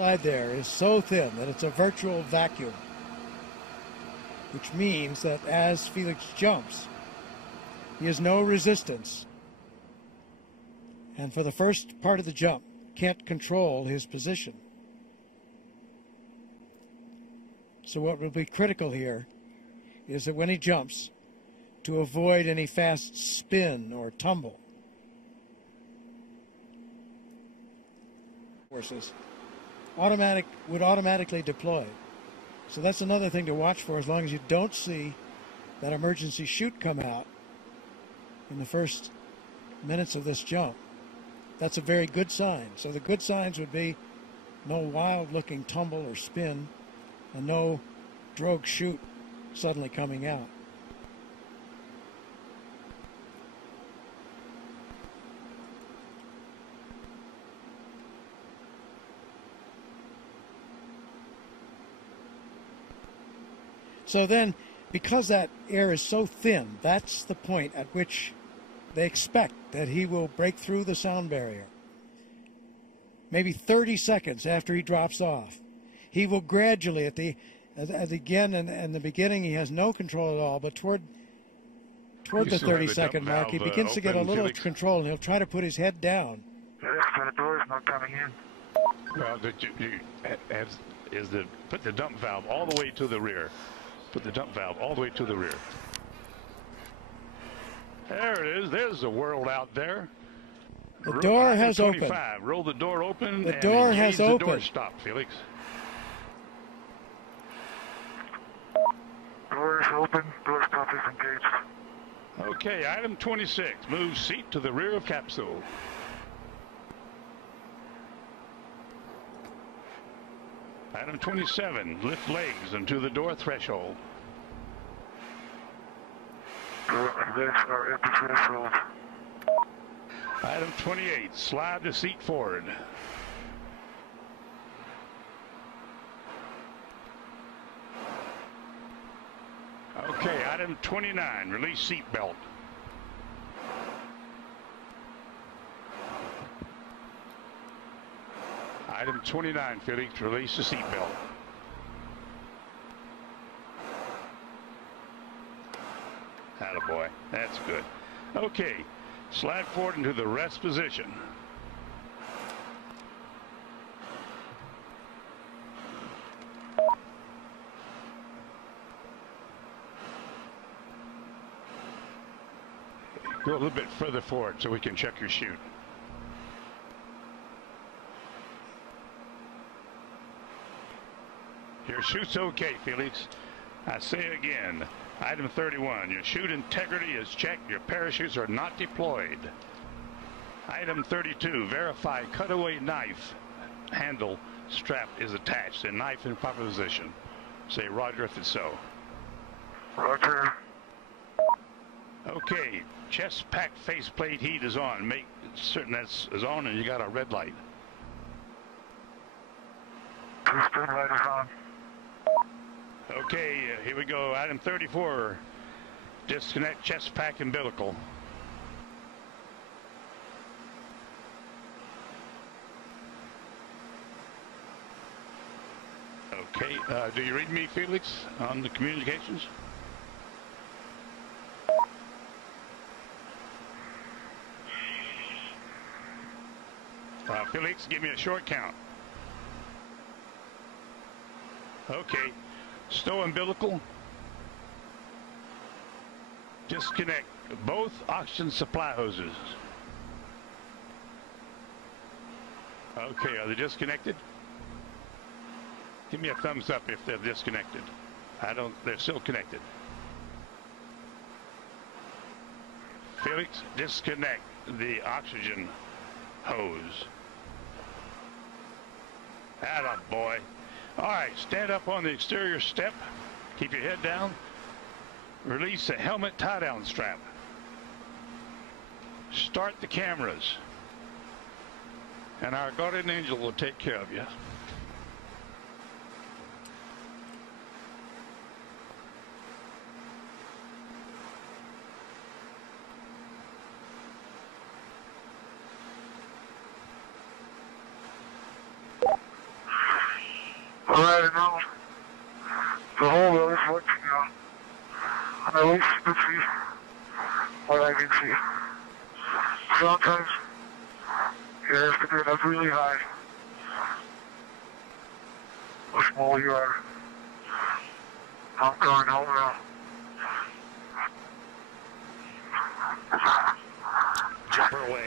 Side there is so thin that it's a virtual vacuum, which means that as Felix jumps, he has no resistance, and for the first part of the jump can't control his position. So what will be critical here is that when he jumps, to avoid any fast spin or tumble, forces would automatically deploy. So that's another thing to watch for, as long as you don't see that emergency chute come out in the first minutes of this jump. That's a very good sign. So the good signs would be no wild-looking tumble or spin, and no drogue chute suddenly coming out. So then, because that air is so thin, that's the point at which they expect that he will break through the sound barrier. Maybe 30 seconds after he drops off. He will gradually, again, in the beginning, he has no control at all, but toward the 30-second mark, he begins to get a little control, and he'll try to put his head down. The door's not coming in. Well, put the dump valve all the way to the rear. Put the dump valve all the way to the rear. There it is. There's the world out there. The door has opened. Roll the door open. The door has opened. The door stop, Felix. Door is open. Door stop is engaged. Okay, item 26. Move seat to the rear of capsule. Item 27, lift legs into the door threshold. Legs are at the threshold. Item 28, slide the seat forward. Okay, item 29, release seat belt. Item 29, Felix, release the seat belt. Attaboy, that's good. Okay, slide forward into the rest position. Go a little bit further forward so we can check your chute. Your chute's okay, Felix. I say again, item 31, your chute integrity is checked. Your parachutes are not deployed. Item 32, verify cutaway knife handle strap is attached and knife in proper position. Say roger if it's so. Roger. Okay, chest pack faceplate heat is on. Make certain that's on and you got a red light. Spin light is on. Okay, here we go. Item 34, disconnect chest pack umbilical. Okay, do you read me, Felix, on the communications? Felix, give me a short count. Okay. Stow umbilical. Disconnect both oxygen supply hoses. Okay, are they disconnected? Give me a thumbs up if they're disconnected. They're still connected. Felix, disconnect the oxygen hose. Attaboy. All right, stand up on the exterior step. Keep your head down. Release the helmet tie-down strap. Start the cameras. And our guardian angel will take care of you. I wish you could see what I can see. Sometimes you have to get up really high. How small you are. I'm going home now. Jumper away.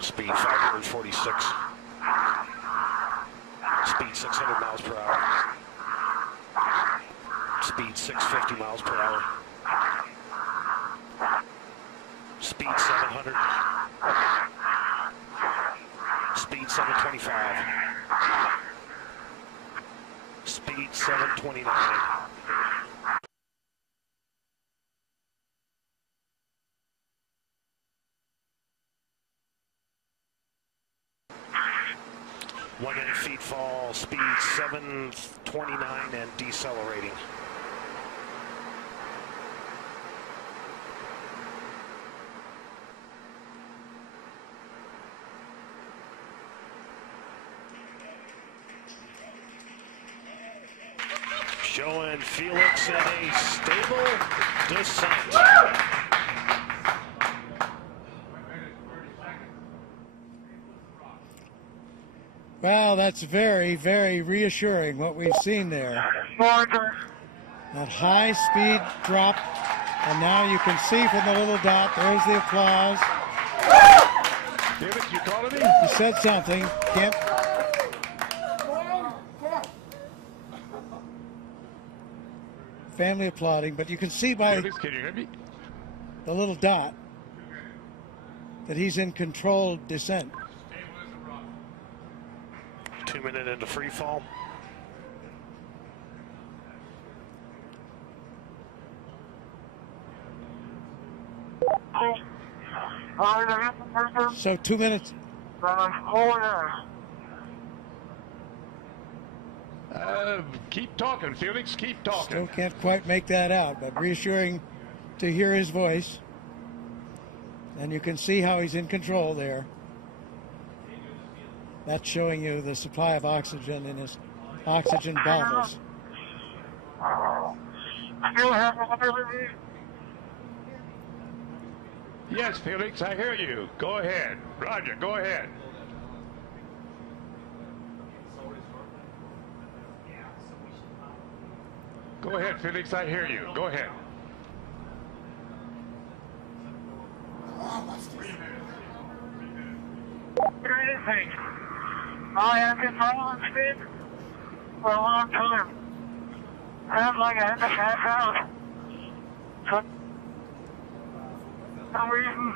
Speed 546. Speed 600 miles per hour. Speed 650 miles per hour. Speed 700. Speed 725. Speed 729. .1 feet fall, speed 729 and decelerating. Showing Felix in a stable descent. Well, that's very, very reassuring what we've seen there. That high speed drop, and now you can see from the little dot, there's the applause. Felix, you calling me? He said something. Can't. Family applauding, but you can see by Felix, can you hear me? the little dot that he's in controlled descent. 2 minutes into free fall. So 2 minutes. Keep talking, Felix. Keep talking. Still can't quite make that out, but reassuring to hear his voice. And you can see how he's in control there. That's showing you the supply of oxygen in his oxygen bottles. Yes, Felix, I hear you. Go ahead. Roger, go ahead. Go ahead, Felix, I hear you. Go ahead. I have been following speed for a long time. Sounds like I had to pass out. For some reason.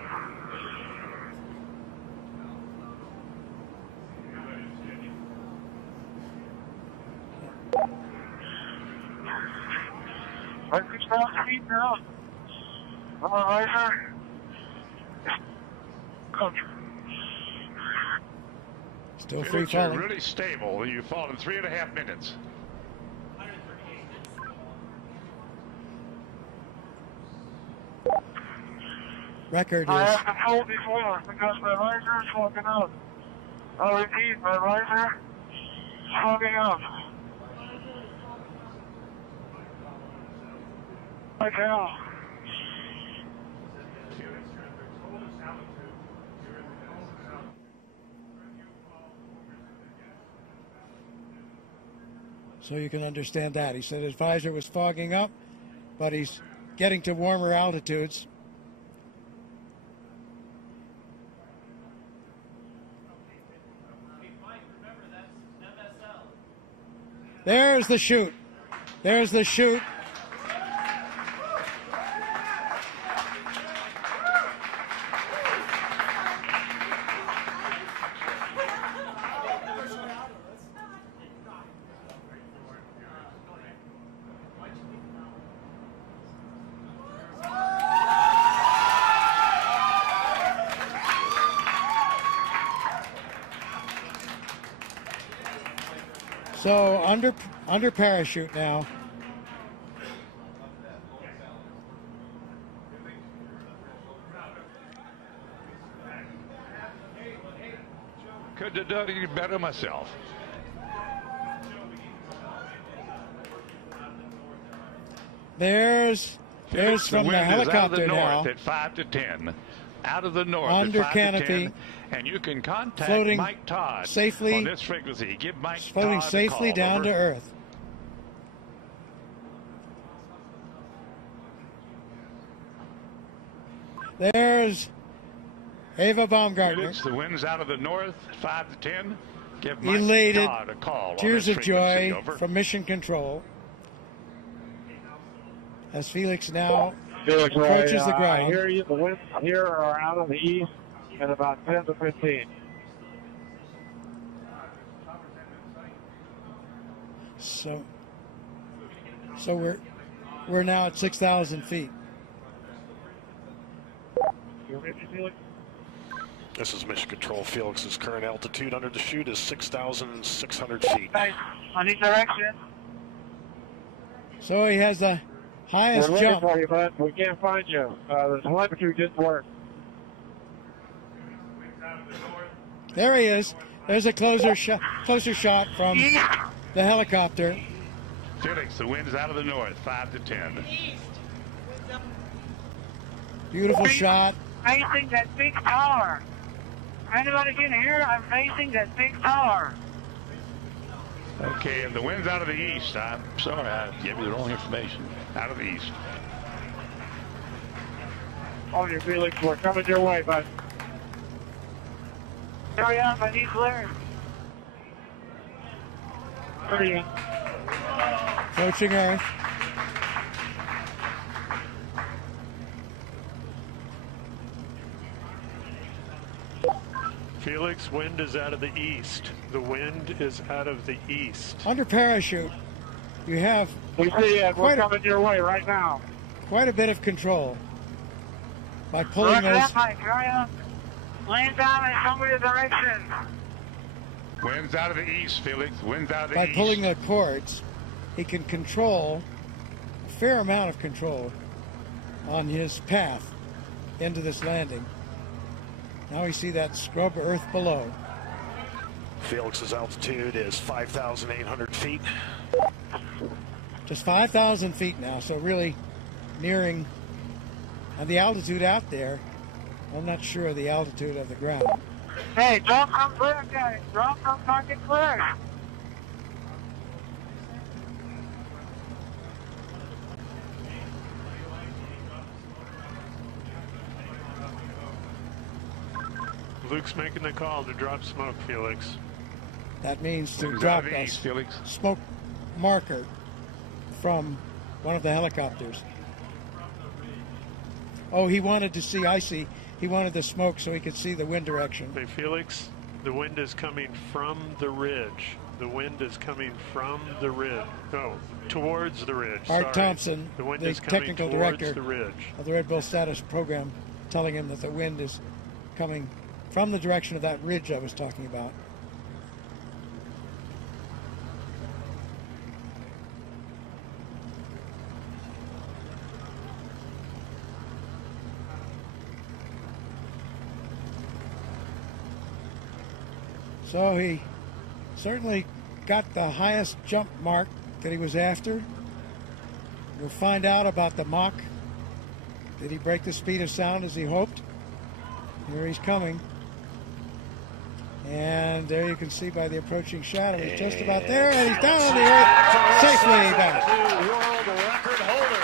I can stop speed now. Otherwise, Still free Felix, you're falling. really stable. You fall in 3.5 minutes. Record I is have been told before because my visor is fogging up. I'll repeat, my visor is fogging up. I tell. so you can understand that. He said his visor was fogging up, but he's getting to warmer altitudes. There's the chute. There's the chute. So under parachute now. Could have done it better myself. There's from the helicopter now. At 5 to 10. Out of the north under at 5 canopy, to 10, and you can contact floating Mike Todd safely on this frequency. Give Mike floating Todd safely a call. down Over. to Earth. There's Ava Baumgartner. Felix, the wind's out of the north, 5 to 10. Give Mike Elated, Todd a call. tears on of this joy frequency. Over. from Mission Control as Felix now Felix, approaches the I ground. hear you. The winds here are out of the east at about 10 to 15. So we're now at 6,000 feet. You ready, Felix? This is Mission Control. Felix's current altitude under the chute is 6,600 feet. Guys, on each direction. So he has the highest We're looking jump. for you, bud. We can't find you. The telemetry didn't work. There he is. There's a closer shot from the helicopter. Felix, the wind's out of the north, 5 to 10. Beautiful shot. Facing that big tower. Anybody can hear? I'm facing that big tower. Okay, and the wind's out of the east. I'm sorry, I gave you the wrong information. Out of the east. On your Felix, we're coming your way, bud. Hurry up, I need clearance. Hurry up. Approaching Earth. Felix, wind is out of the east. The wind is out of the east. Under parachute, you have We see it. We're Quite a- coming your way right now. quite a bit of control by pulling Roger those. that, Mike. Hurry up. Land down and show me the direction. Wind's out of the east, Felix. Wind's out of the By east. pulling the cords, he can control a fair amount of control on his path into this landing. Now we see that scrub earth below. Felix's altitude is 5,800 feet. Just 5,000 feet now, so really nearing, and the altitude out there, I'm not sure of the altitude of the ground. Hey, drop from clear, guys. Drop from target clear. Luke's making the call to drop smoke, Felix. That means to Wind's drop out of the a east, Felix. smoke marker from one of the helicopters. Oh, he wanted to see, I see. He wanted the smoke so he could see the wind direction. Hey, Felix, the wind is coming from the ridge. The wind is coming from the ridge. No, towards the ridge. Art Sorry. Thompson, the wind the is coming technical towards director the ridge. of the Red Bull status program, telling him that the wind is coming from the direction of that ridge I was talking about. So he certainly got the highest jump mark that he was after. We'll find out about the Mach. Did he break the speed of sound as he hoped? Here he's coming. And there you can see by the approaching shadow, he's just about there, and he's down on the earth, safely back. New world record holder.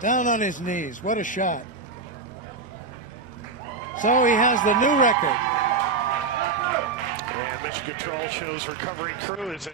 Down on his knees. What a shot. So he has the new record. And Mission Control shows recovery crew is